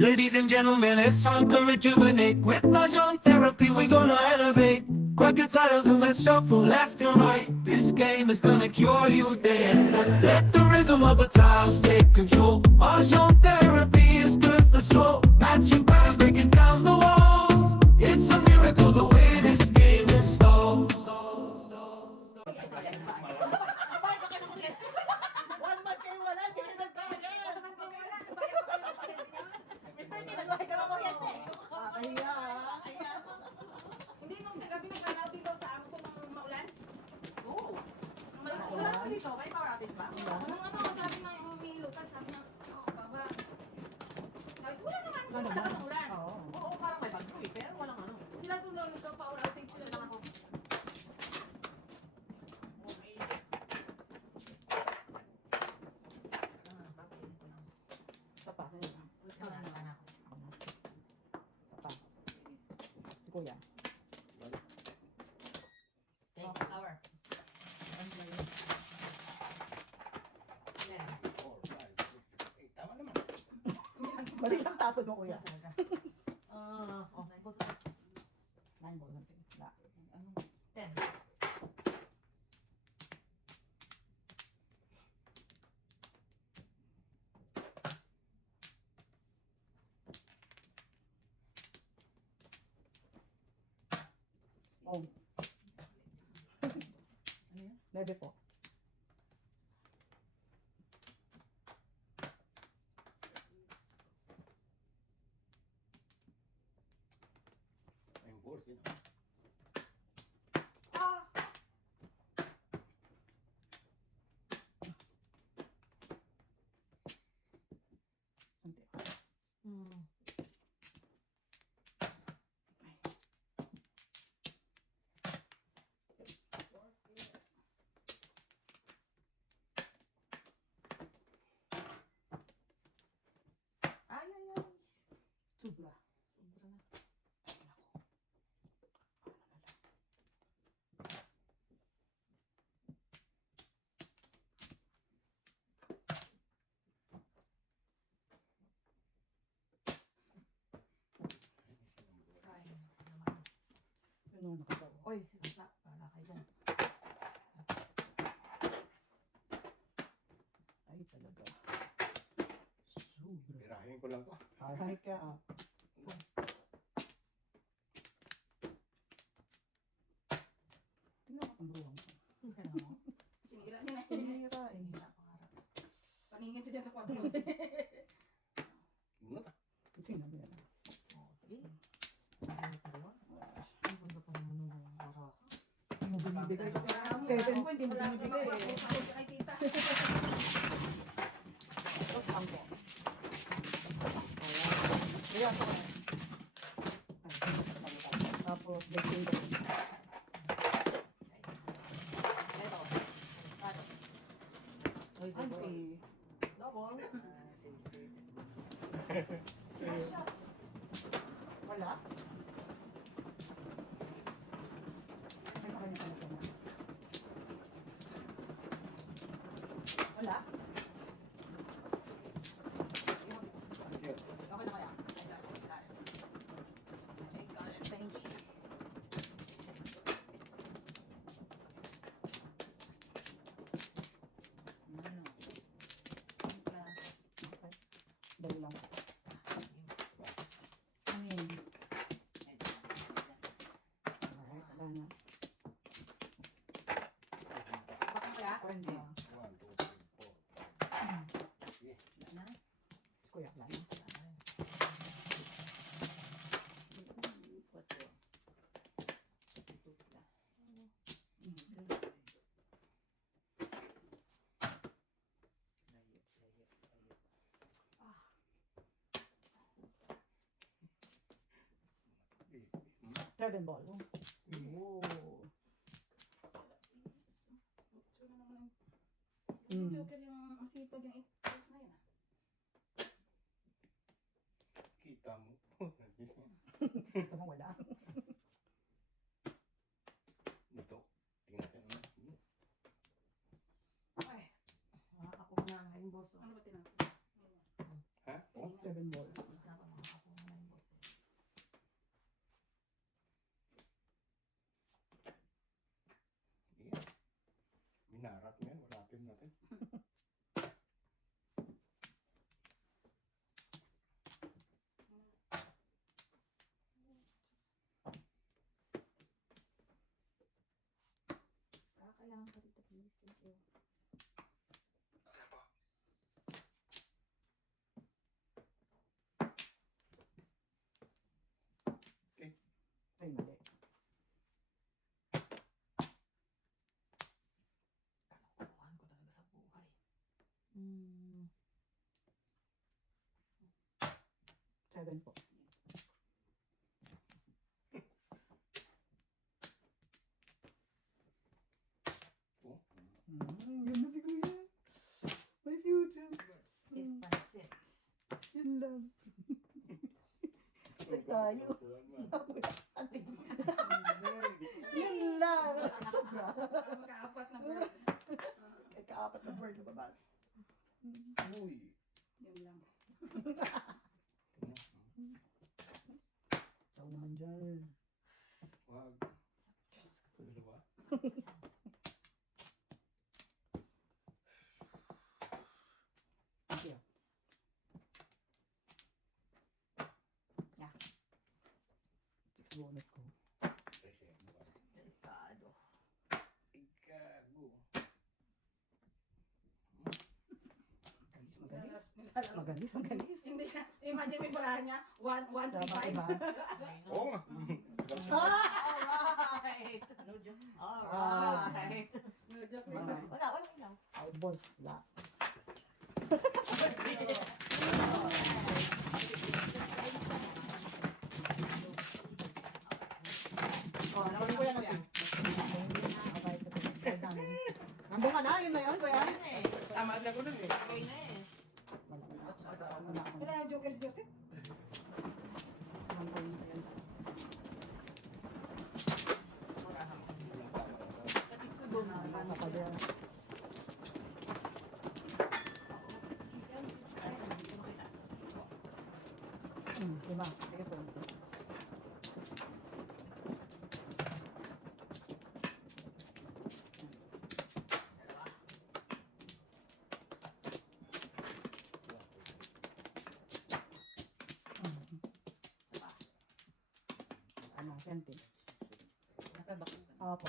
Ladies and gentlemen, it's time to rejuvenate. With Mahjong therapy, we're gonna elevate. Grab your titles and let's shuffle left and right. This game is gonna cure you day and night. Let the rhythm of the tiles take control. Mahjong therapy is good for soul. Matching patterns, breaking down the walls. It's a miracle the way this game installs. Hindi nung sa gabi nagpanaw dito sa amo ko nung maulan. Oo. Malakas Wala ulan. naman dito. May power outage ba? Anong ano, sabi ng umiilo ka, sabi niya, oh, baba. Sabi ko, wala naman, malakas ang ulan. Oo, parang may bagyo eh. Pero walang ano. Sila doon daw nagka-power outage sila lang ako. Isa pa. Isa pa. Si Kuya. Power. Mali lang tapon mo, Kuya. Oh, 9 balls. 9 ball natin. Anong 10? Oh. Ano yun? 9 po. Hmm. Ay, ay, ay. Sobra. Sobra na. Ay, naman. Ano, nakatawa. Oy, basta, pala kayo dyan. Ay, talaga. Sobra. Irahin ko lang to. Aray ka, ah. Tingnan mo ang ruwang ko. Kaya mo. Sinira niya na. Sinira eh. Sinira pangarap. Paningin siya dyan sa kwadro. Muna ta. Tingnan mo yan. Okay. Ano pa yun? Ang ganda pa naman nung para. Hindi mo binibigay ko. 7 ko, hindi mo binibigay eh. Ay, tita. Tapos ang ko. Ayan. Kaya ako. Tapos, baking ko. Ito. Ano? Oy, Ang double. Double. Shucks. Wala. Ay, sa kanya ka na. Wala. Okay na kaya? Thank you. Okay. Dali lang. Ano yun? Alright, wala na. Bakit kaya? Pwede. 1, 2, 3, 4. Na? Kuya, wala na. Seven ball. Oh. Yung joker yung masipag yung 8 na yun. Kita mo. Ito mo wala. Ito. Tingnan natin. Ay, Nakakapog na ang boss. ano ba tinapos? Ha? Oh? Seven ball. Tama mo. 7 po. Oh. Yun na si Kuya. My future. It pansit. Yun lang. Ay, tayo. Yun lang. Sobra. Magkaapat na bird. Ay, kaapat na bird na babas. Uy. Yun lang. Ikaw naman dyan. Wag. Ano ba? Thank you. Yeah. 6 bonus ko. Kasi, bukas. Delikado. Ay, gago. Magalis. Nilalaro. Magalis, magalis. Hindi siya. Imagine may barahan niya. 1, 1, 3, Dapat iba. 5. Oo nga. Alright. No joke. Alright. No joke. Wala. Eyeballs. Wala. Oh, nakunin ko yan. Nandun ka na, yun na yun, kuya. Tama na ko dun eh. Wala na joker si Joseph. Diba? Sige po. Ano, senti. Opo.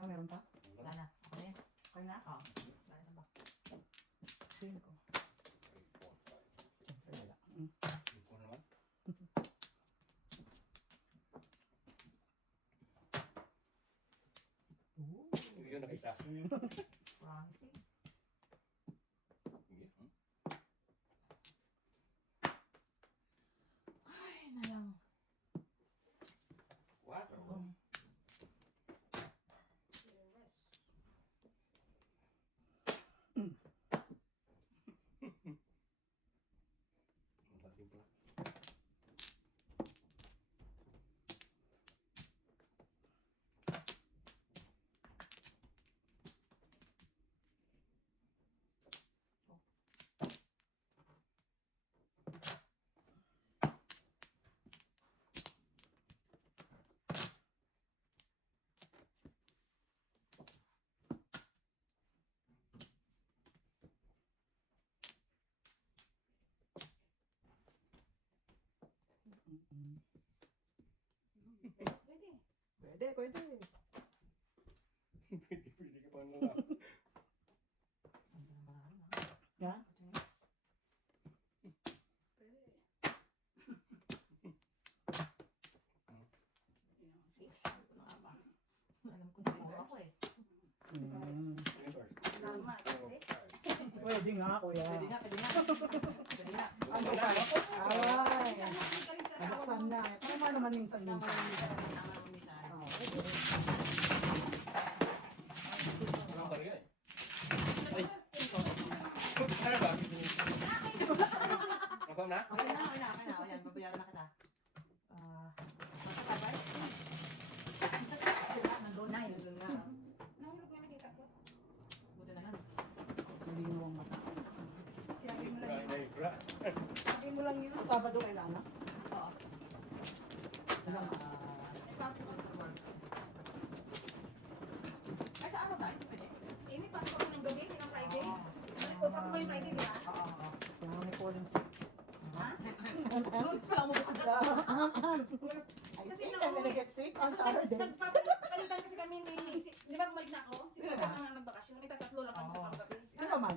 Oh, meron pa? Wala na. Okay. Okay na? Oo. Wala na ba? 5. Wala. Ikaw naman. Yun nakita. Promising. Sige. Ay, na lang. What? Ang lalim pala. Pwede. Pwede. Pwede ka pang nala. Ang marami na. Ha? Pwede. Six. Ano ko na nga ba? Alam ko na puro ako eh. Salamat. Kasi, Pwede nga, kuya. Pwede nga, pwede nga. Pwede nga. Ano pa? Ay. sana hindi ka rin sa asawa Nabuksan mo. na. Tama naman minsan Tama minsan. naman minsan. Tama naman minsan. Oh, Ano ba rin eh? Ay! Ano ba? Nakam na? Okay na, okay na, okay na. Ayan, babayaran na kita. Basta babay? Nandun na, nandun na. Nahulog ko yung nakita ko. Buti na lang. hindi mo ang mata. Sinabi mo lang Kaya yun. na yung bra. Sabi mo lang yun. Sabado kailan na? Oo. May pasok ko. Ay, sa araw tayo? Pwede? Eh, may pasok ko ng gabi, yung Friday. Off ako ngayong Friday, di ba? Oo, oo. Yung mga recording Ha? Noon pa lang mo ba? I Kasi think na- I'm gonna get sick on Saturday. Nagpapalitan kasi kami ni... Di ba bumalik na ako? Si Peter na nagbakasyon. May tatlo lang kami sa panggabi. Sino man?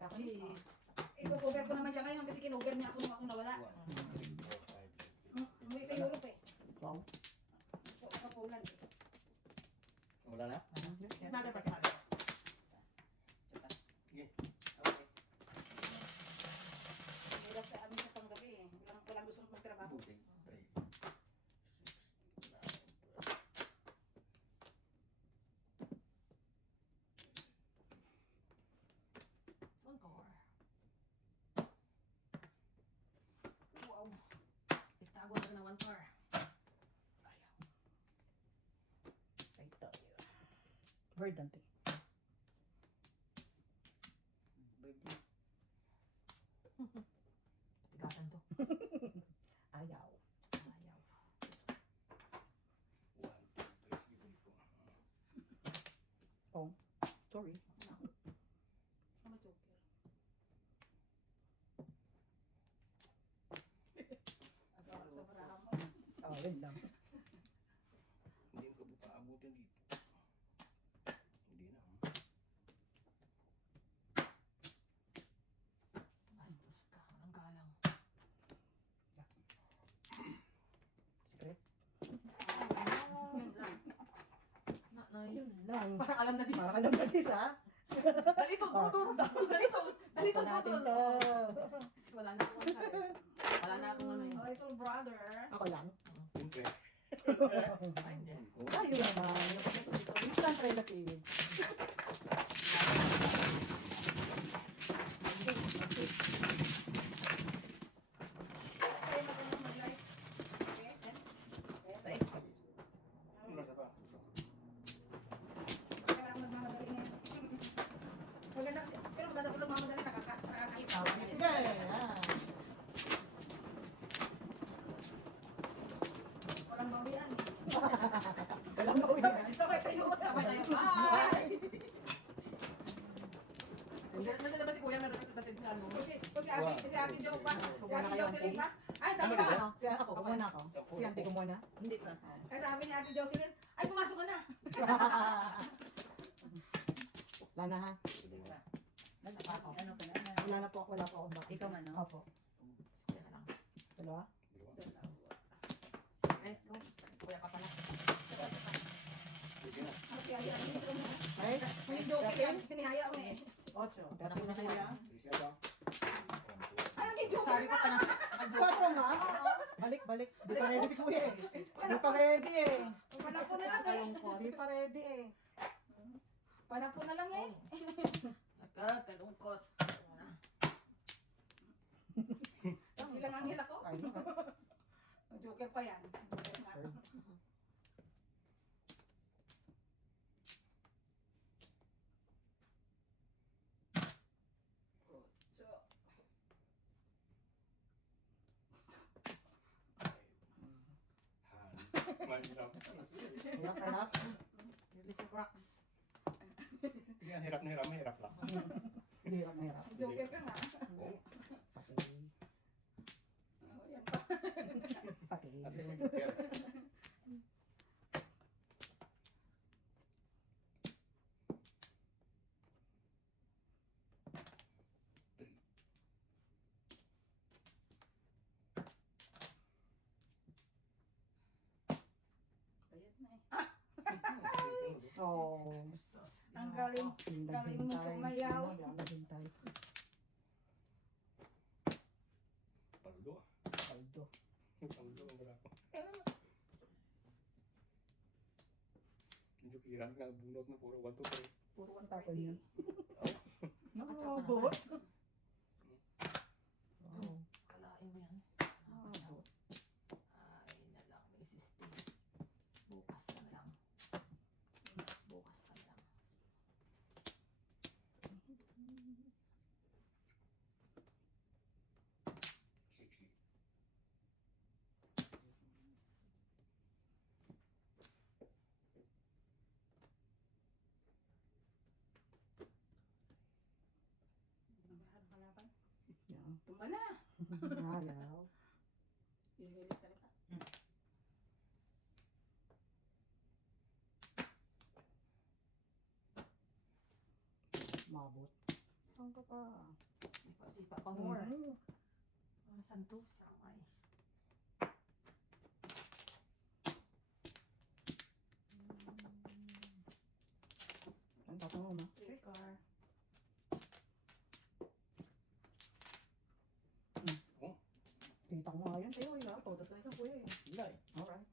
Actually, I-cover ko naman siya ngayon kasi kinover niya ako nung ako nawala. 1, 2, 3, 4, 5, 6, 7. Umuwi sa Europe eh. Wow. Sa Poland eh. Wala na? mother pa si mother. Bird dante. Tigasan to. Ayaw. Ayaw. 1, 2, 3, sige, balik ko. Oh, sorry. Ano joker? Sa parang mo. Oh, yun lang. Hindi ko pa paabutin dito. Hindi na. Bastos ka. Ang galang. Secret. Yun lang. Nice. Yun lang. Parang alam na dis. Parang alam na this, ha? Dalito, dudurog daw. Dalito. Dalito, Ito natin dudurog. to. Wala na akong ano. Wala na akong ano. Oh, ito brother. Ako lang. Siyempre. Ay, hindi. Ayun naman. Instant relative. Try mo din mag-light. Okay? Sa X. Nasa pa. Kaya ako nagmamadali ngayon. Maganda kasi, pero maganda pag nagmamadali, nakakaitaw. Sige, yan. Walang bawian. Walang mauyan. So, kaya tayo mo na. Bye! Nasa na ba si Kuya meron kasi dati na ano? Si Ate Jo pa. Si Ate Jocelyn pa. Ay, tama Ano ba? Ano? Si ako, kumuna ako. Si auntie kumuna. Hindi pa. Ay, sabi ni Ate Jocelyn, ay, pumasok ka na. Wala na, ha? Ano ka na? Wala na po ako, wala po akong bakit. Ikaw man, no? Opo. Yan na lang. Dalawa? Eh, Kuya ka pala. Sige na. Matiyaya. Ay, May joke yan. Tinihaya mo eh. 8. Dati na kuya. Sige na. Ay, naging joke Sabi ko na. pa na. 4 nga. Balik, balik. Di pa ready si kuya eh. Di pa ready eh. Panapo na lang eh. Di pa ready eh. Panapo na lang eh. Nagkakalungkot. Hindi lang ang hila ko. Ay, no. Joker pa yan. Joker nga. So, Mahirap. Hirap, hirap. Basic rocks. Yan, hirap na hirap. Mahirap lang. Hirap na hirap. Joker ka nga. Oo. Pati. Oh, yan pa. Pati. At least may joker. Bayad na eh. Oh. Ang galing. Galing mo sumayaw. Naghintay. Paldo. Paldo. Paldo ang wala ko. Medyo kiran nga ang bunot mo. Puro 1, 2, 3. Puro ang tapon yun. Nakachapa Robot. Oh. Kalain mo yan. Robot. Ay na lang, may system. Bukas na lang. Bukas na lang. Sexy. Yan. Tumba na. Ayaw. Ililis na kita. Mabot. Saan ka pa? Sipa-sipa pa more. Mhm. Saan to? Samay. Ang tapon mo, ma? Car. Kita ko nga yan sa'yo, eh. Totas ka ikaw, kuya, eh. Wala eh. Alright.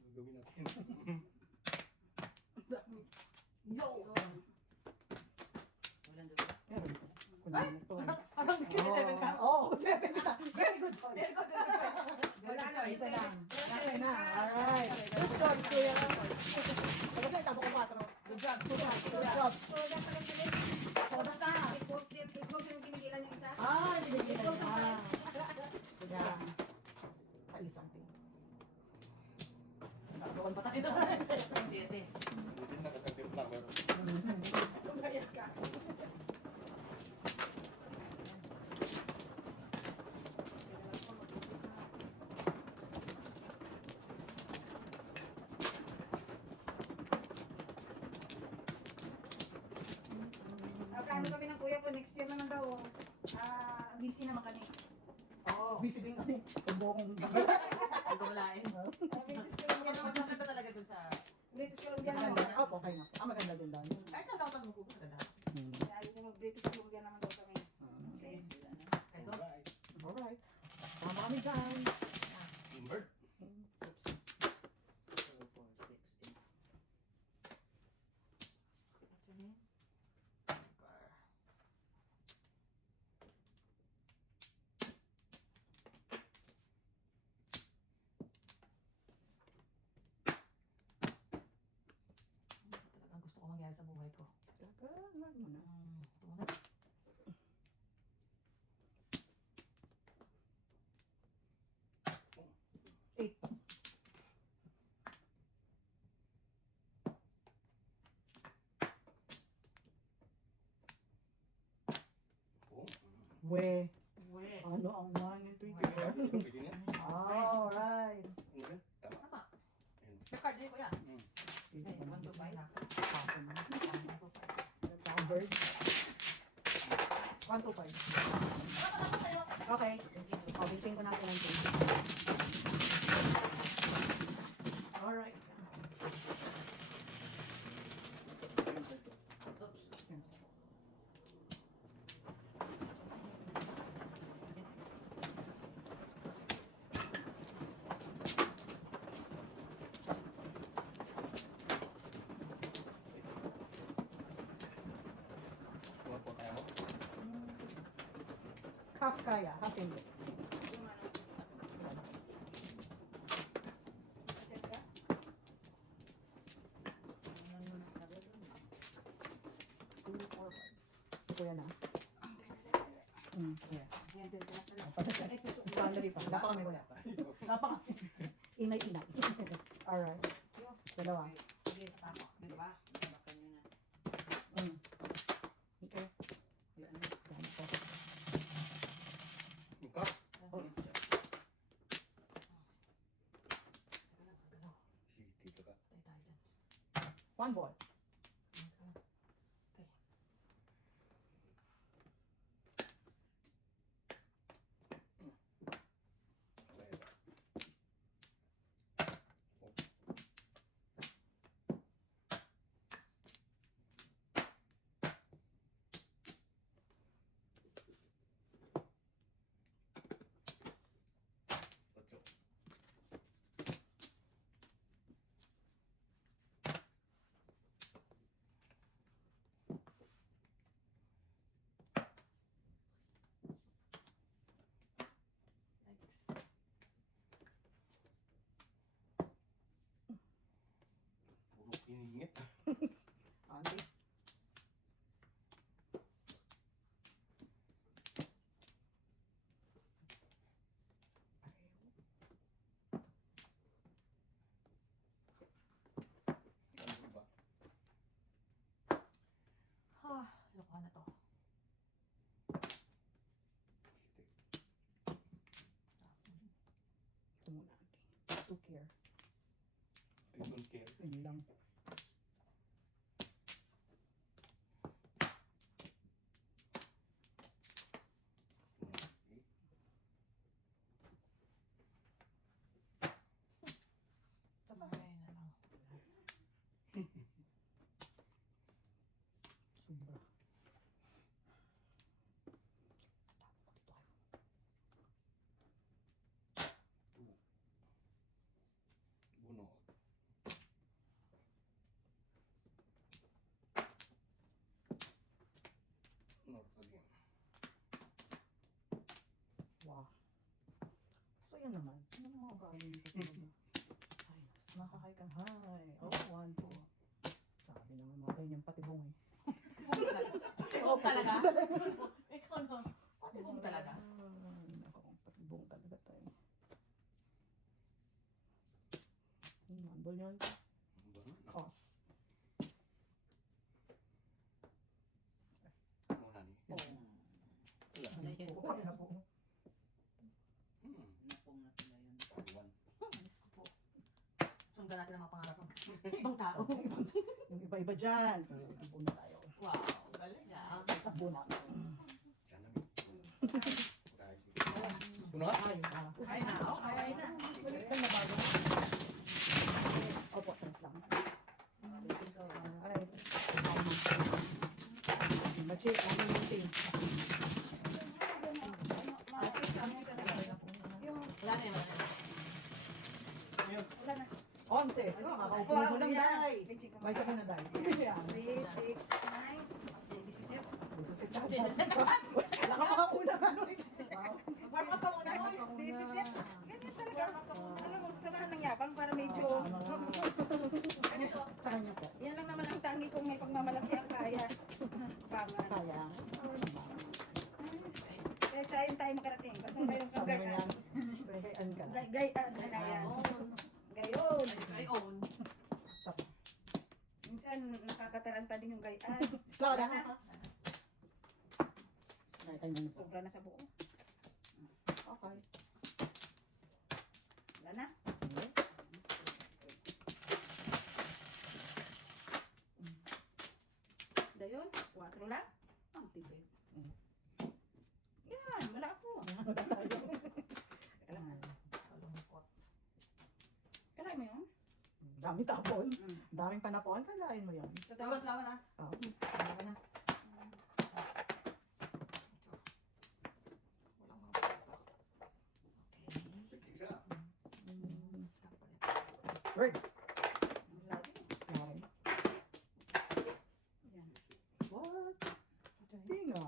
Gagawin natin. Ang dami. Yo! Walang dulo. Meron. Kunin mo to. Parang bigyan ni 7 ka. Oh, 7 ka. Very good choice. Very good, very good. Wala na. Isa lang. Wala Isa na. na. Alright. Good choice, kuya. Kasi tabo ko 4. Good job. Good job. Soda pala sila. Basta. Equals yung kinigilan yung isa. Ah, binigyan na. Yeah. Sa isang thing. Gawin pa tayo. 7. Hindi na nakatagtimpla. Pero Bayad ka. Plano kami ng kuya ko next year naman daw. Busy naman kami. Oo. Busy din kami. Ang buong Huwag kumalain. British Columbia naman. Maganda talaga dun sa... British Columbia maganda. naman. Oh, okay na. Ah, maganda din daw. Kahit saan daw mo maganda. Sabi ko British Columbia naman daw kami. Okay. Ito. alright. Alright. Tama kami dyan. Invert. 2, 4, 6, 8. What's your name? Car. Talagang gusto ko mangyari sa buhay ko. Wag mo na. Ito muna. Eight. Oh. We. Uwe. Ano ang 1 and 3? Pwede na. Alright. Ano yan? Tama. Tama. Ayun. Yung card niya, kuya. Mm. Eh, 1, 2, 5 na. Covered. 1, 2, 5. Okay. Oh, bitching ko natin ang thing. Alright. Mga po tayo mo. Half kaya, half hindi. Si Kuya na. Kuya. Boundary pa. Dapat kami wala. Dapat kami. Inay-inay. Alright. Dalawa. Sige, sa pako. Di ba? Tabakan nyo na. Okay. Yan. Yan po. Yung cup. Oh. Galaw. Si Tito ka. Patay tayo dyan. One ball. Okay. Okay ba? Ocho. Next. Puro piningit. Ante. Ano ba? Lokohan na to. Ito muna. To care. I don't care. Yun lang. Okay. Sabay na lang. Sobra. Bunot. North again. Wow. So yun naman. Ano naman ang gawin dito talaga? Ay, nakakay ka. Hi. Oh, 1, 2. Sabi naman mga ganyan Patibong talaga? Ikaw no? Patibong talaga? Ako, patibong talaga tayo. Handle yun. Cos. Muna ni. Oo. Wala. Ay na po. Taiwan. Sundan natin ang mga pangarap ng ibang tao. Yung iba-iba dyan. Sabon na tayo. Wow, galing ah. Sabon na. Yan na. Guys. Puno? Ay, Ay na, okay. Ay na. Ay, nabago. Opo, thanks lang. Ay. Mag-check ang meeting. Wala na yun. Wala na. 11. Nakakaupo Wow, mo lang, yan. Day. May chika May ka na, Day. Yan. 3, 6, 9, 17. Wala ka pa una. Warm up ka muna. Ganyan talaga. Alam mo, samahan ng yabang para medyo... Sa kanya po. Yan lang naman ang tangi kung may pagmamalaki ang kaya. Pangan. Kaya. Kaya sa'yo tayo makarating. Basta mayroon kang Sabi mo gayaan. yan. Sayaan ka na. Gayaan. Gayaan. Gayon. Ay, own. Minsan nakakataranta din yung gayaan. Klara. na. Nakita niyo na po. Sobra na sa buo. Okay. Wala na. Dayon, 4 lang. Ang tipid. Yan, wala ako. Kalungkot. Kalahin mo yun? Daming tapon. Daming panapon. Kalain mo yan. Sa Tawag tawag. lawan ah. Oh. Lawan na. Walang mga bata. Okay. Sisa. Word. Lagi. Klara. Yan. What? Hindi nga.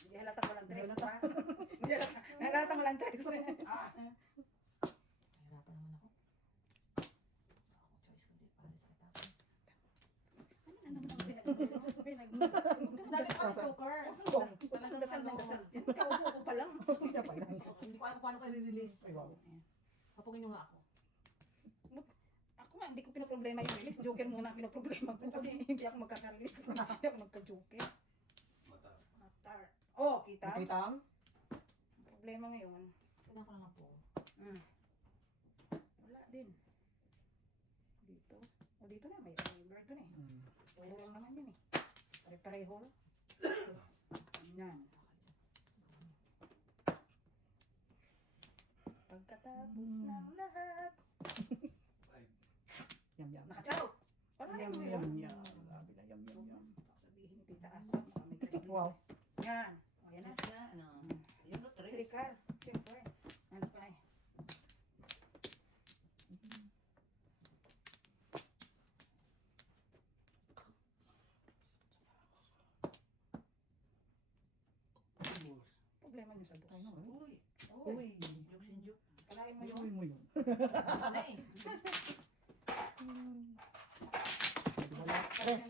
Hindi halatang walang tres, ba? Hindi halatang walang tres. Nahirapan naman ako. Wala akong choice kundi para sa katapon. Ano naman ang pinag... Dati pa sa poker. Talagang Dasal ng dasal. ano. Kaupo ko pa lang. Kaya pa lang. Hindi ko alam paano kayo release. Ay, wow. Papungin nyo nga ako. Ako nga, hindi ko pinoproblema yung release. Joker muna ang pinoproblema ko kasi hindi ako magkaka-release. Hindi ako magka-joker. Mata. Matar. Oh, kita? Nakita ang? Problema ngayon. Kailangan ko lang po. Wala din. Dito. O dito na, may bird dun eh. Pwede lang naman yun eh. Pare-pareho. Yan. Pagkatapos ng lahat. Yum, yum. Nakachaw! Wala Yum, mo yum, yun. yum. Sabi na yum, yum, yum. Sabihin tita Asa. May tres dito. Wow. Yan. O yan na. Ano? Yung no, tres. Trikar. Siyempre. Ano pa na eh. Problema niyo sa boss. Uy. Uy. Joke sin joke. Kalahin mo yun. Uy mo yun. Basta na eh. Wala. Tres.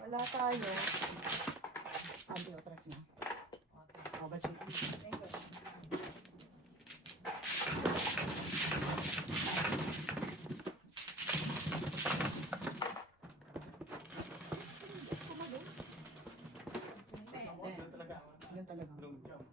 Wala tayo. Ante o tres na. How about you? Yan talaga. Yan talaga. Long jump.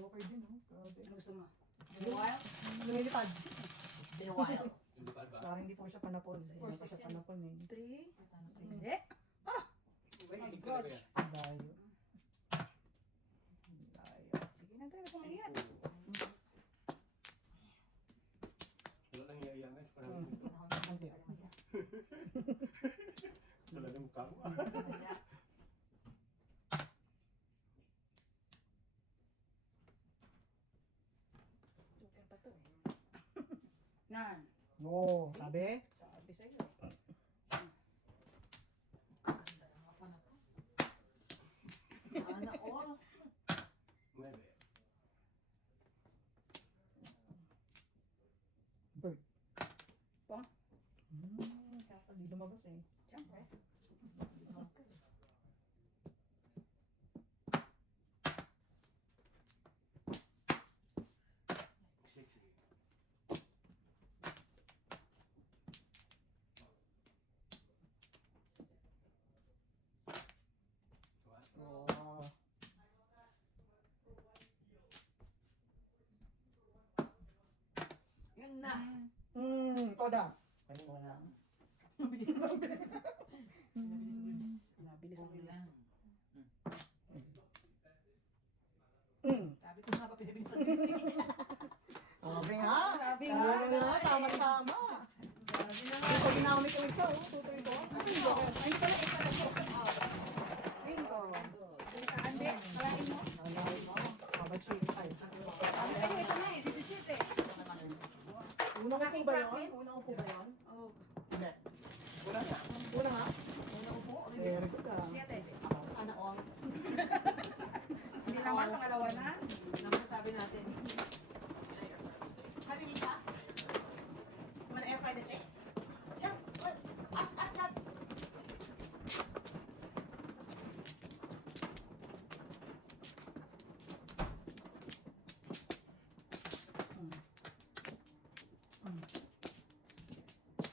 Joker din, oh. Grabe. Ano gusto mo? It's been a while. Lumilipad. It's been a while. Lumipad ba? Parang hindi po siya panapon. Hindi pa siya panapon eh. 3. Hindi. Eh, Mahilig God. ka na ba yan? Ang layo. Ang layo. sige na tayo, kumalihan. Wala nang iya-iya guys. Parang Hindi. wala nang mukha mo. Joker pa to eh. Nan. Oo, sabi? Sabi sa'yo eh. Ganda ng mapa na to. Sana all. 9. Bird. Pa? Kaya pala di lumabas eh. Siyempre. Sexy. Oo. Yun na. Todas. Kanina lang. Mabilis. Mabilis. Mabilis ang bilis. lang. Mm. Sabi ko nga ba pinabilis ang bilis. Okay nga. Sabi Sabi nga. nga. Tama-tama. Sabi na nga. Ito ginamit yung isa, oh. Tutuloy ko. Ay, Joker. Ay, pala, isa na po. Bingo. Andi, kalahin mo. Alahin mo. Kabaching tayo. Sabi sa'yo, ito na eh. This is it eh. Unang upo ba yun? Unang upo ba yun? Oh, Hindi. Wala na. Una nga. Una upo. Very good ka. siete. Sana all. Hindi naman, pangalawa na. Ano masasabi natin? Mabilis ha? Man air fry this eh? Yeah. As not.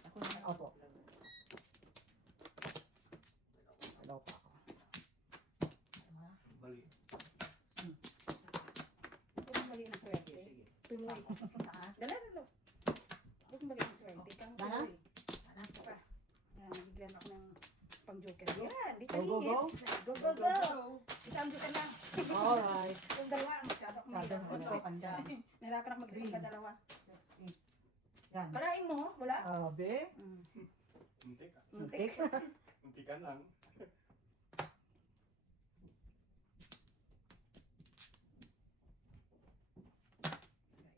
Ako na. Opo. Hello pa ako. Bali. Huwag mali ng swerte. Tuloy. Dala, dala. Huwag mali ng swerte. Kang Dala? tuloy. Isa pa. Bigyan ako ng pang-joker. Yan, di Go, go, go. Go, go, go. Isang joker lang. Alright. Yung dalawa, masyado akong Sabi mo, mahirap. panda. Nahirapan ako mag-isip ka dalawa. Yan. Kalain mo, wala. Sabi. Munti ka. Muntik. Munti ka lang.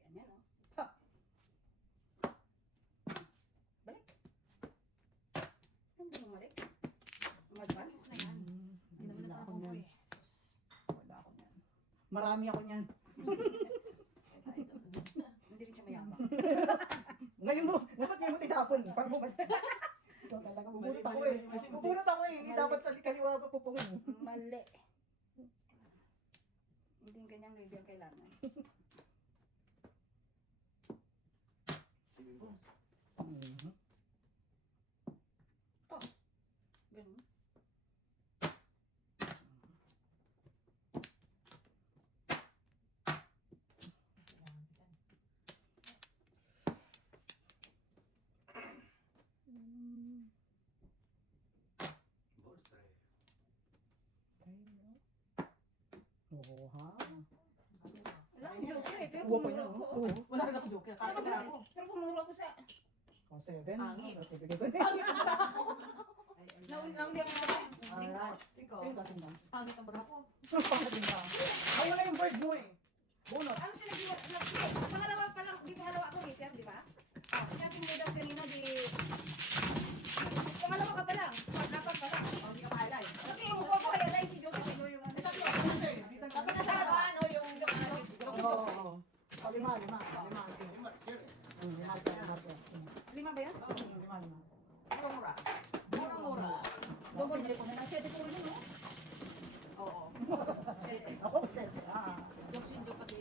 Ayan yan, oh. Ha. Balik. Ano bumalik? Mag-advance na yan. Hindi naman Wala ako ako niyan. eh. Wala ako niyan. Marami ako niyan. Hindi rin siya mayabang. Ngayon mo, dapat ngayon mo tinapon. Pag bumalik. Ikaw talaga, bubunot ako eh. Bubunot ako eh. Hindi dapat sa kaliwa pa pupungin. Mali. Hindi ganyang ready ang kailangan. Mhm. Ganun. Balls try. Oo ha. Wala akong joker eh, pero Uwa pa pumuro niya. ako. Oo. Wala rin ako joker. Kaya ka na ako. Pero pumuro ako sa... Oh, 7. Hangin. Ibigay ko na. Nauli ako sa... Alright. Ikaw. Sino ka? Sino ka? Pangit ang brapo. Pangit ka. Ay, wala yung bird mo eh. Bunot. Ano siya nag-iwa? Pangalawa pa lang, di pangalawa ako hater, di ba? Ah, siya tumudas kanina, di... Pangalawa ka pa lang. Dapat pa lang. Oh, hindi ka mahalay. Kasi yung upo ko hayalay si Joseph. Ano yung ano? Tatlo ako kasi. Bitang Dapat na sa ano, yung... Oo. Oh, lima. Lima. Lima, here. Lima. Lima ba yan? Lima. Mura-mura. Mura-mura. Double ko na lang. Siyete puro yun, no? Oo. Ako, 7. Yung joke kasi.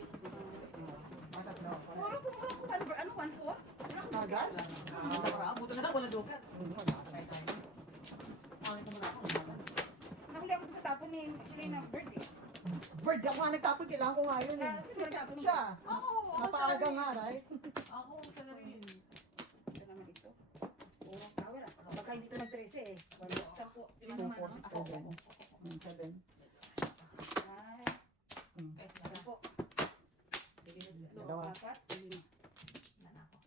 Matatlo. Puro ko. Ano, 1-4? Agad? Ang brapo. Buto na lang, wala joker. Wala. Pangit ang brapo. Nahuli ako sa tapon ni Lena Bird eh. Bird, ako nga nagtapon, kailangan ko nga yun eh. Sino nagtapon mo? Siya, Ako! napaaga nga, right? Ako, sa na rin. Ito naman ito. Puro power ah. Baka hindi ito nag-13 eh. 10. Sino naman? 2, 4, 6, 7. 7. Ay, Eh, 10. Dalawa. 4, 5. na ako.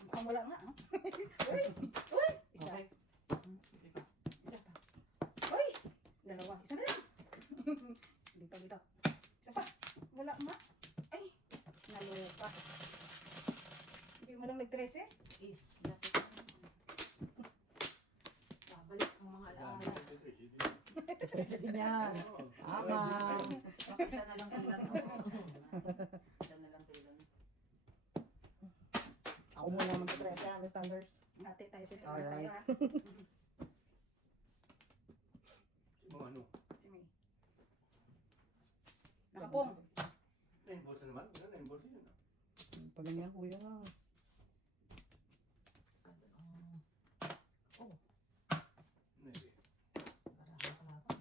Mukhang wala nga ah. Uy! Uy! Isa. Okay. Isa pa. Uy! Dalawa. Isa na lang. Dito, dito. Isa pa. Wala nga. Ay! Naloka. Hindi mo lang nag-13? Is. Babalik ang mga alaala. Presa din yan. Tama. Isa na lang kailan mo. Isa na lang kailan mo. Ako muna mag-presa, Miss Thunder. Ate tayo sa Alright. tayo ah. Ano? Si May. Nakapong. Na-involve naman? Wala na-involve yun. Pag ganyan, kuya. Ganda ng Maybe. parahan pala ito.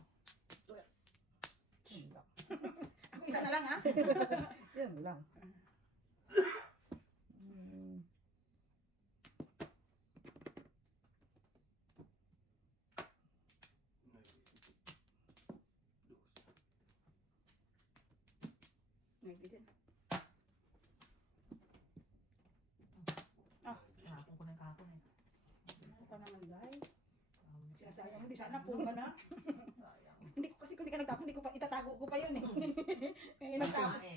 Ako isa na lang ha. Yan lang. Hmm. Maybe din. Kahapon ko na yung kahapon eh. Ano ka naman guys? Um, Sinasayang mo, di sana po ka na. Sayang. Hindi ko kasi kung di ka nagtapon, hindi ko pa itatago ko pa yun eh.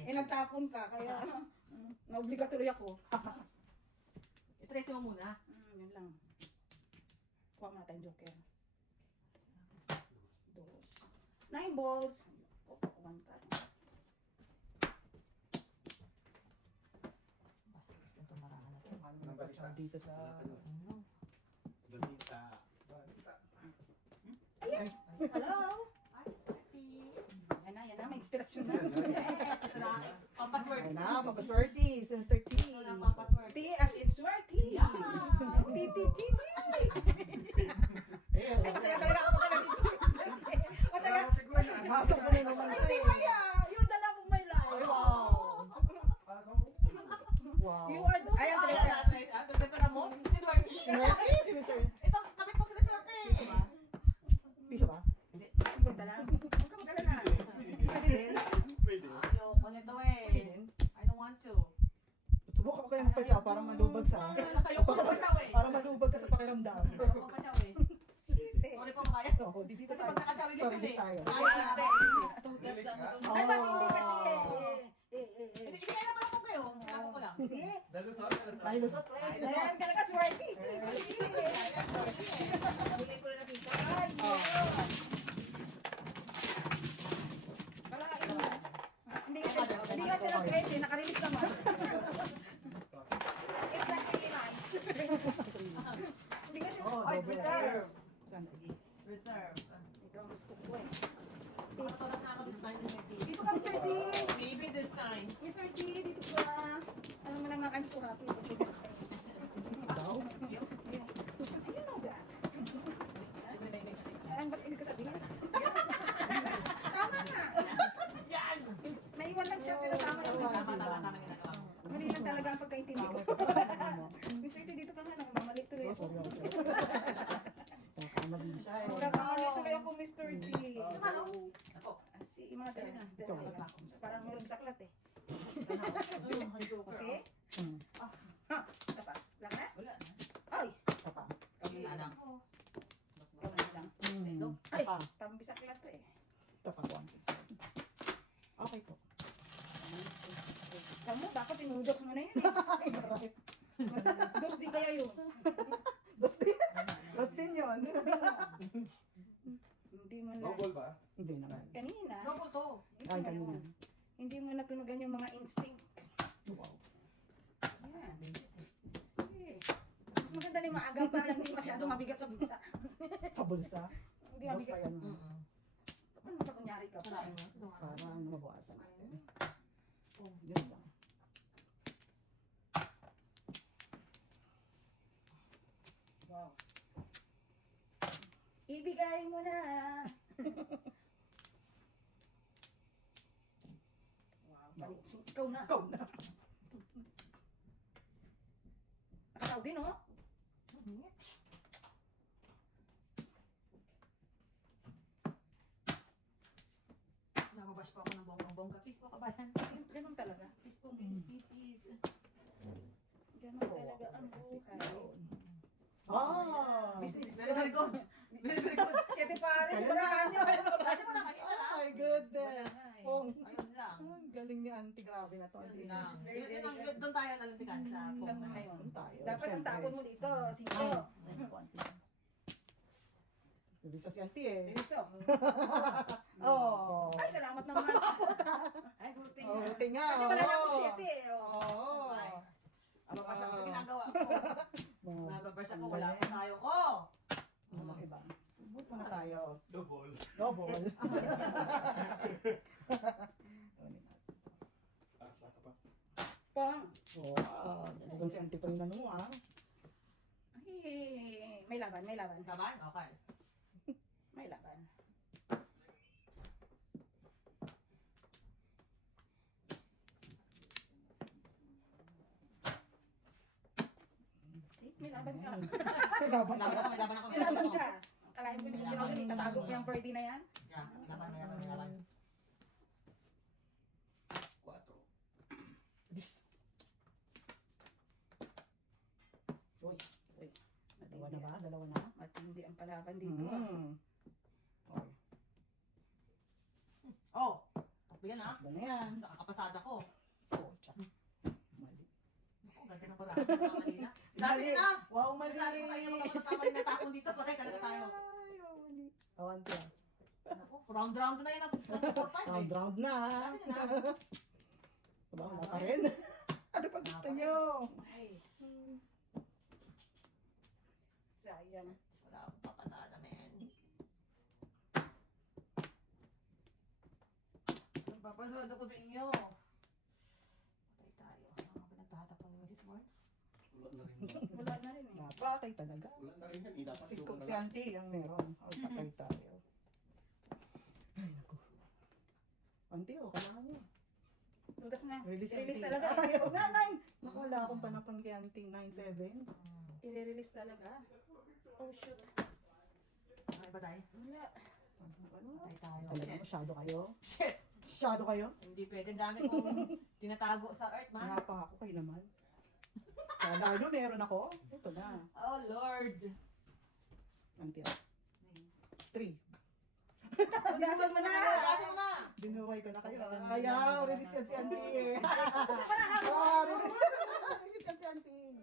Nagtapon ka, kaya naobliga tuloy ako. I-trace mo muna. Yun lang. Kuha mo natin joker. 9 balls. Oh, 1 card. Bastos na itong marahan na ito. Ano ba dito sa... Ano? Balita. Hello? Ay, sakti. Yan na, may inspirasyon na. Pampaswerte. Ay na, papaswerte. Semester T. Pampaswerte. T as in swerte. Yeah. T, T, T, T. Ay, masaya talaga ako pag nag-swerte. Masaya. Pasok ko na naman ito Hindi eh. kaya. You're the love of my life. Wow. Wow. You are the... Ayan, Teresa. Ito mo? Si Duarte. Swerte, si Mr. Ito, kapit mo kina Duarte. Piso ba? Ganda lang. Huwag ka mag-alala. Pwede din. Pwede. Ayoko nito eh. Pwede din. I don't want to. Subukan ko kayang magpatsa para malubag sa... Ayoko pa pasaw eh. Para malubag ka sa pakiramdam. Ayoko pa pasaw eh. Sige. Sorry po kaya. Oo, di dito Kasi tayo. pag nakasawi din Sorry, sila eh. tayo. Ay, hindi. Ay, ba't hindi kasi Hindi kaya naman ako kayo. Ako ko lang. Sige. Tayo lusot, pre. Ayan, talaga swerte. Hindi ko na nakita. Ay, Wala, ito na. Hindi nga siya nag-13, nakarelease naman. It's like really nice. Hindi nga siya, Oh, ay, double reserve. Sana. Reserve. Ito ang gusto ko eh. Matutulas na ako this time. Dito ka, Mr. D. Maybe this time. Mr. D, dito ka. Alam mo naman, I'm so happy. Daw? You know that. Ayan, ba't ibig ko sabihin? Tama nga. Yan! Naiwan lang siya, pero tama yung Tama ginagawa mo. mali lang talaga ang pagkaintindi ko. Mr. T, dito ka nga, namamali tuloy ako. Sorry ako sa'yo. Nakakamali siya eh. Nagkakamali tuloy ako, Mr. T. Ako. Si Mother. Ikaw. Parang marunong saklat eh. Kasi, Hmm. isa pa. Lang na? Wala na. Ay! Isa pa. Wala lang. Kamay lang. Hmm. Ay! Isa pa. Parang bisaklat to eh. Isa pa po. Okay po. Alam mo, dapat inudos mo na yun eh. Dos din kaya yun. Bas din yun. Dos din mo. Hindi mo na. Ball ba? Hindi naman. Kanina. Double to. Ay, kanina. Hindi mo natunugan yung mga instinct. Wow. Yan. Sige. Mas maganda na yung maaga pa lang, hindi masyado mabigat sa bulsa. Pabulsa. Hindi Boss mabigat. pa yan. Ano ba kunyari ka pa? Karain mo. Para ano mabawasan natin. Yun lang. Wow. Ibigay mo na. Mali. Ikaw na. Ikaw na. Nakataw din, oh. Namabas pa ako ng bonggang-bongga. Peace po, kabayan. Ganun talaga. Peace po, peace. Ganun talaga ang buhay. Ah! Business Very good. Very good. Siyete pares, barahan nyo. Dati mo nakakita Oh lang. my goodness! Oh, Ayun lang. ang galing ni Auntie. Grabe na to. Yun Auntie. lang. Doon tayo nalantikan sa Saan phone. mo ngayon? Doon tayo. Dapat ang Siyempre. tapon mo dito, sito. Ayun po, auntie. Bilis si Auntie eh. Liso. Oh! Ay, salamat naman. Ay, buti Oh, nga. buti nga. Kasi wala na akong oh. siyete eh. Oh. Oo. Ay. Mababasa ko sa ginagawa ko. Oh. Mababasa ko, wala pa tayo. Oh! Mga iba. Boot muna tayo. Double. Double. Asa ka pa. Pang. Wow. Talagang si Auntie Trina mo ah. Ay, may laban, may laban. Kaban? Okay. May laban. See, may laban ka. Laban Laban ako, laban ako. May laban ka. Akalain mo yung ginawa yun, itatago ko yung birdie na yan. Yeah, laban. 4. Bilis. Uy. Dalawa na ba? Dalawa na? Matindi ang kalaban dito. Hmm. Okay. Oh! Bigyan na. Ano na yan? Sa kakapasada ko. Oh, tsak. Mali. Ako, ganda ng parang. Kamali na. Dati na! Wow, mali. Sabi ko sa inyo, mga kamali na tapon dito, patay talaga tayo. Ay, wow, mali. Oh, Auntie ah. Ako, round na yun ang 4-5 eh. Round na. Kasi na. Diba, wala pa rin. Ano pa gusto nyo? Ay. Sayang. Wala akong papasada, men. Ang papasada ko sa inyo. Patay tayo. Mga pinagtatakpan mo si Sports. Wala na rin. Wala na rin eh. Napakay talaga. Wala na rin yan. Eh, dapat Si, double na si lang. Auntie ang meron. O, patay tayo. Ay, naku. Auntie, oh, kailangan nyo. Tugas na. Release I-release Auntie. talaga. Ay, oh, nga, 9. Naku, wala akong panapang kay Auntie. 9-7. I-release talaga. Oh, shoot. Okay ba tayo? Wala. Ano? Patay tayo. Talaga, Shit. masyado kayo. Shit! Masyado kayo. Hindi pwede. Dami kong tinatago sa earth, man. Nga pa ako kayo naman. Kala nyo, meron ako. Ito na. Oh, Lord. Auntie, 3. Gasan mo na! Kasi mo na! Binuhay ko na kayo. Ayaw, release yan si Auntie. Kasi parahan mo! Release. Release yan si Auntie.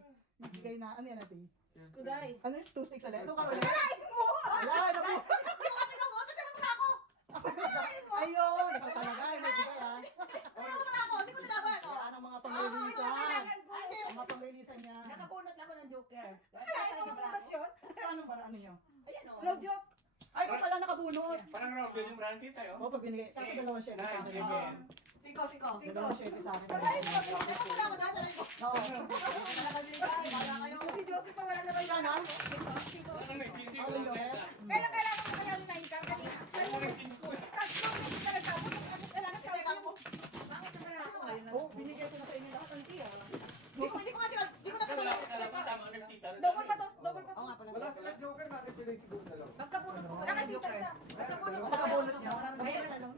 Bigay na, ano yan Auntie? Skuday. Ano yung 2 sticks ulit? Ito ka ulit. Kalain mo! Wala, naku. Ayun, ikaw talaga, may bigay ah. Hindi ko nilaban. Oh. Yan ang mga panglilisan. Kailangan ko. Ang mga panglilisan niya. Nakabunot lang ako ng joker. Kalain mo ng basyon? Sa anong paraan niyo? Ayan o. No joke. Ay, ikaw pala nakabunot. Parang round yung brandy tayo. O, pag binigay. Sa akin, 2 share sa akin. 9, 7. 5. 2 share sa akin. Kalain mo ng basyon. Wala ako dahil sa ko. Oo. Talaga binigay. Wala kayo. Si Joseph pa wala naman Yan, yan. ah. Ano may 15 Ano yun, eh? Kailan kailangan mo kaya na income kanina? Ano may 5 eh. Tatlong minutes na nagtapos. Kailangan Teka tawag mo. mo. Bakit na kaya ako? Oh, binigay ko na sa inyo lahat. Hindi ah. Hindi ko nga sila. Hindi ko na Wala pinag- ko tama na tita. Double pa to. Double pa to. Oo nga pala. Wala sila joker natin sila yung siguro dalawa. Magkabunot ko. Nakatita isa. Magkabunot ko. Nakabunot niya.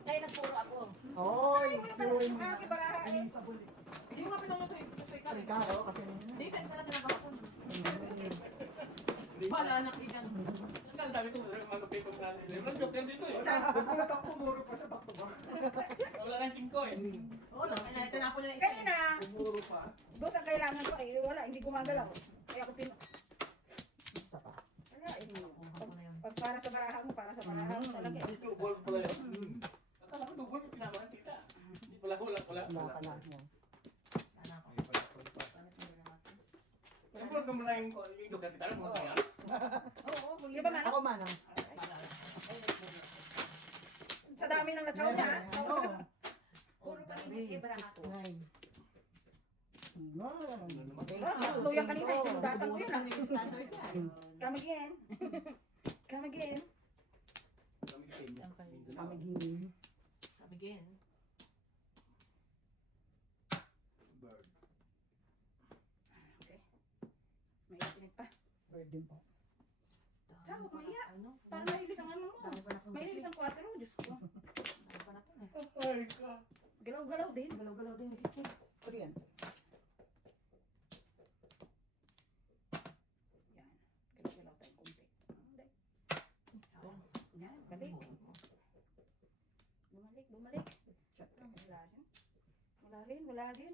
Kaya nagpuro ako. Oy, pinurin mo Kaya na. kibaraha eh. Ayun sa bulit. Hindi ko nga pinunod eh. Kasi ikaw. Sorry ka, oh, kasi... Defense na lang ginagawa ko. Wala na kigan. Ang sabi ko, manupit ko natin sila. Walang joker dito eh. Nagulat ako, pumuro pa siya back to back. Wala nang 5 eh. Oo na. Kaya tinapon niya isa. Kanina, Pumuro pa. dos ang kailangan ko eh. Wala, hindi gumagalaw. Kaya ako Isa pa. Wala, eh. Ako na yun. Pag para sa barahan mo, para sa barahan mo talaga eh. Double pala yun. Akala ko double yung pinamahan tita. Hindi pala wala. Wala pala. Yan. Sana ako. Siguro naman na yung joker tita. Alam mo na yan? Oo, di ba man? Ako mana. Sa dami ng natsaw niya. Ano? Puro pa rin Three, yung ibara 6, ako. 9. Tatlo yung kanina eh. Tinudasan ko yun ah. Standards yan. Come again. Come again. Kami din. Kami gini. Sabi again. Square din po. Tsaka, huwag mahiya. Ano? Para mailis ang ano mo. Dami pa na kong Mailis ang 4, Diyos ko. Dami pa na to eh. Ay, ka. Galaw-galaw din. Galaw-galaw din. Ito. Ito yan. Yan. Galaw-galaw tayong kumpi. Hindi. Sayang. Yan, balik. Bumalik, bumalik. Chat lang. Wala rin. Wala rin, wala rin.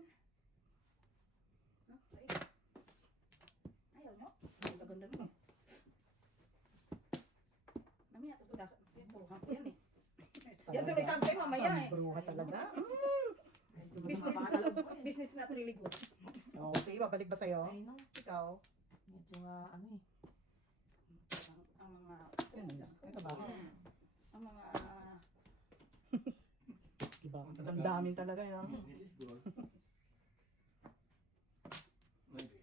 No, say. Ayaw nyo? Ang ganda mo. Mamaya, tutulas. Puruhan ko yan eh. Yan tuloy sabi kayo mamaya eh. Bruha talaga. Business not really good. Oo, sige, babalik ba sa'yo? Ay no. Ikaw? Medyo nga ano eh. Ang mga... Yan, ito ba? Ang mga... Diba? Ang dami talaga yan. Business is good. Maybe.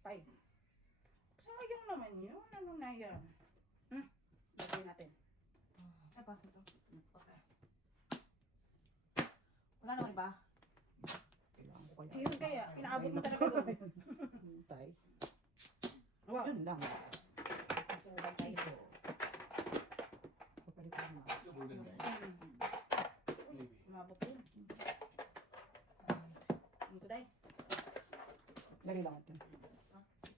5. Sayang naman yun. Ano na yan? Lagyan natin. Ay pa. Ito. Okay. Wala namang iba. Kailangan ko kaya. Ayun kaya, inaabot mo talaga doon. Tay. Wow. Yun lang. So, bantay. So, papalitan mo. Yung golden guy. Maybe. Umabot yun. Ito day. Dali lang ito. Ah, 6.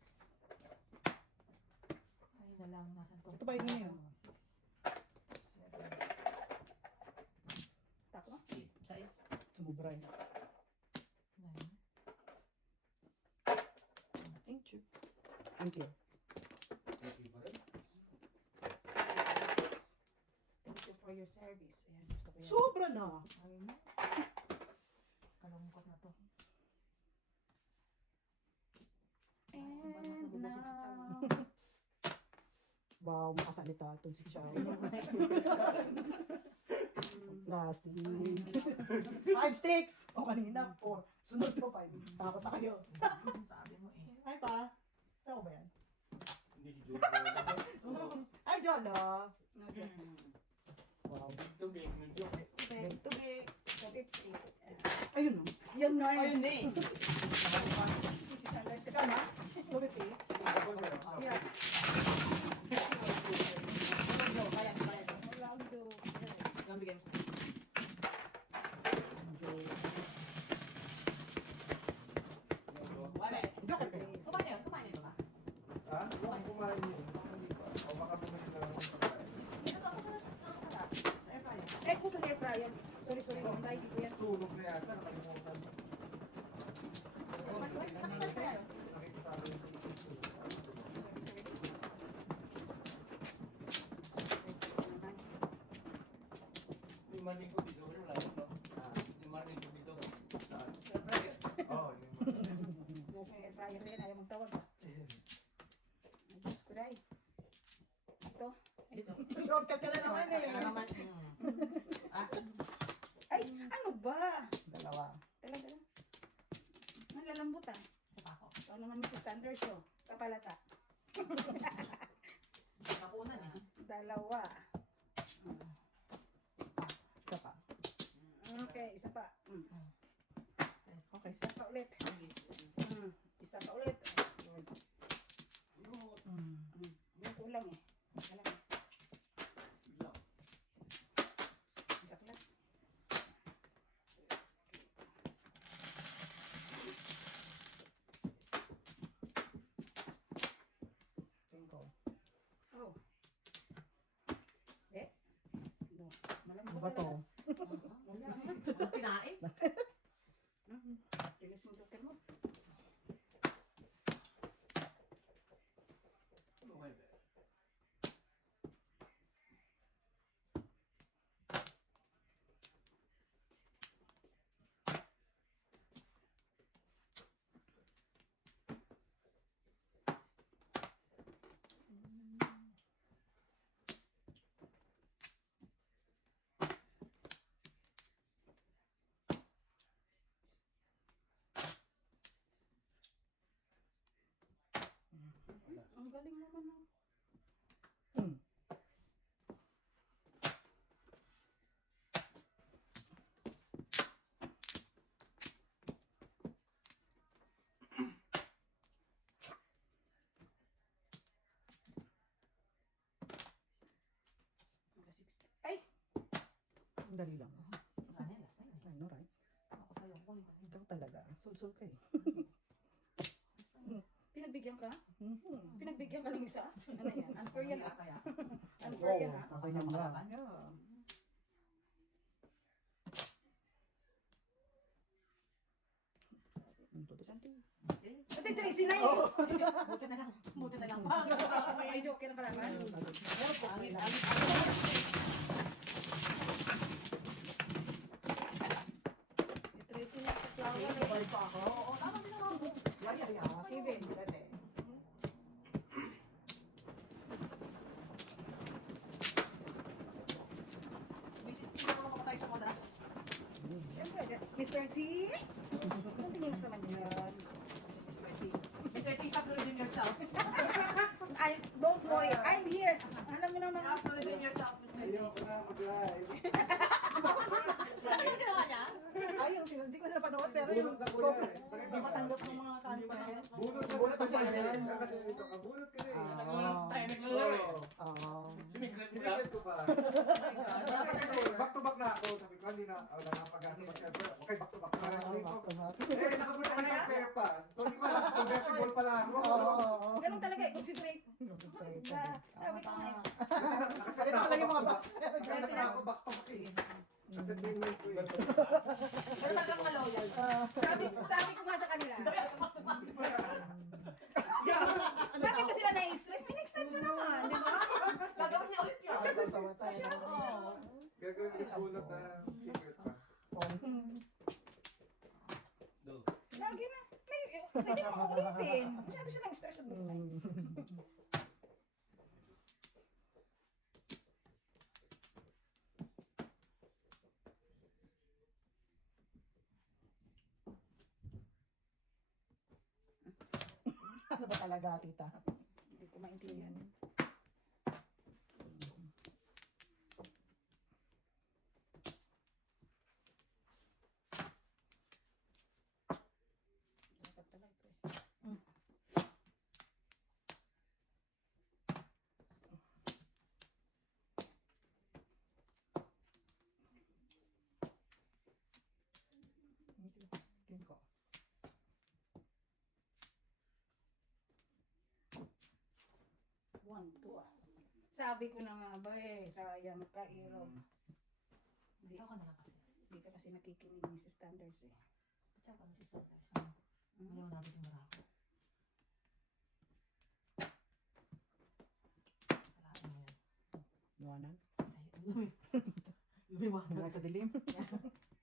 Ay na lang. Nasaan to? Ito ba yun yun? 6, 7, Tako mo. 8, Sumubra yun. 9. Thank you. Thank you. Maybe pa rin. Thank you for your service. Ayan, gusto ko yan. Sobra na. Ay no. Kalungkot na to. And now... Wow, makasalita itong si Chow. Plastic. 5 sticks! O kanina, 4. Sunod ko 5. Takot na kayo. Sabi mo eh. Ay pa. Saan ko ba yan? Hindi si Joe. Ay, Jolo! Okay. Wow. Ito big ng Joe. Big to big. So, 50. Ayun no. Yan na Ayun na eh. Si Sanders kasama. 250. Yeah. Kaya, kaya. Round 2. Yung bigyan mo. Wala eh. Joke ko. Kumain nyo ba? Ha? Huwag kumain yun. Hindi pa. O baka bumili lang ng pagkain. Dito ako pala sa air fryer. Eh, kung sa air fryer. Sorry, wala hindi ko yan. Sunog na yata. Nakalimutan. Nakita tayo. Nakita sa akin. Yung maning ko dito. Wala yun, no? Yung maning ko dito. Saan? Oo, yung maning. Yung air fryer na yan, ayaw magtawag. Ay, Diyos ko dahil. Ito. Dito. Shortcut ka na naman Kaya eh. naman. Ah, Ay, ano ba? Dalawa. Talaga lang. Nalalambot ah. isa pa ako. Ikaw naman si Standard Show. Kapalata. Kapunan eh. Dalawa. Isa pa. Okay, isa pa. Okay. Isa pa ulit. Isa pa ulit. Yung kulang eh. Isa lang. Isa pa lang. Cinco. Oh. Eh? Ano Malambot ba to? talaga. Wala. Ang kinain. Bilis mo doktor mo. Ano kayo ba? Ang dali lang. Ano yan, last time eh. I know, right? Ako sa'yo, ako yung kanina. Ikaw talaga. Sul-sul ka eh. Pinagbigyan ka? Mhm. Pinagbigyan ka ng isa? Ano yan? Unfair yan ha? Kaya, Unfair yan ha? Okay naman lang. Yeah. Ito, Santi. eh, Ate, Tracy na yun! buti na lang. Buti na lang. Ay, joke lang kalaman. Pangit, pangit. Si Tracy na sa flower. Balik pa ako. Oo, tama din naman. Yeah. Steven. Dati. Mrs. T, ako makatay sa kodas. Siyempre, Mr. T. Continuous naman yan. Mr. T. Mr. T, you have to redeem yourself. Don't worry, I'm here. Alam mo naman. You have to redeem yourself, Mr. T. Ayoko na mag-live. Ano ginawa niya? Ay, yung hindi ko napanood, pero yung Bunot na kuya eh. hindi matanggap ng mga kanto. Bunot na Bunot kasi pa yan. kasi dito ka. Bunot kasi. naglalaro eh. Oo. Sinigret mo lang. Sinigret ko pa. Kasi back to back na ako. Sabi ko, hindi na, wala na pag-asa pa siya. Okay, back to back na rin dito. Eh, nakabunot ka sa pepa. So, di ba, convertible pala ako. Ganun talaga, considerate. Sabi ko nga. Nakasat na ako back to back. Nakasat na ako back to back eh. Kasi teammate ko eh. Pero talagang ka-loyal. Sabi ko nga sa kanila. Joke. Bakit ba sila na-stress? May next time ka naman, di ba? Gagawin niya ulit yun. Masyado sila. Gagawin yung bunot na secret pa. Lagi na. Pwede mo ulitin. Masyado sila na-stress sa buhay. Ano ba talaga, tita? Hindi ko maintindihan. Dapat talaga eh. Tingin ko. One, two ah. Sabi ko na nga ba eh, sayang ka, Iro. Hindi Ikaw ka na lang kasi. Hindi ka kasi nakikinig ni si Standards eh. Tsaka kami si Standards. Malaw natin yung marako. Salamat mo yan. Iwanan? Lumiwanag. Hanggang sa dilim?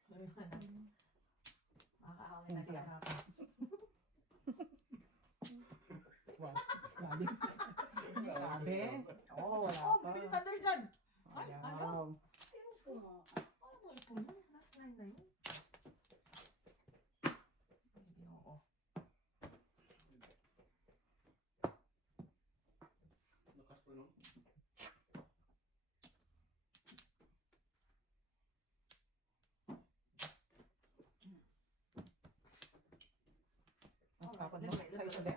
Lumiwanag. Makakaawin na sa marako. Wow. Grabe. Grabe. Oo, wala Oh, pa. bibi si Standards dyan. Ay, ayaw. Ayaw. Gusto mo. Ay, mo ipon mo. Last line na yun. Hindi, oo. Lakas pa nun. Ang kapag mo sa isabi.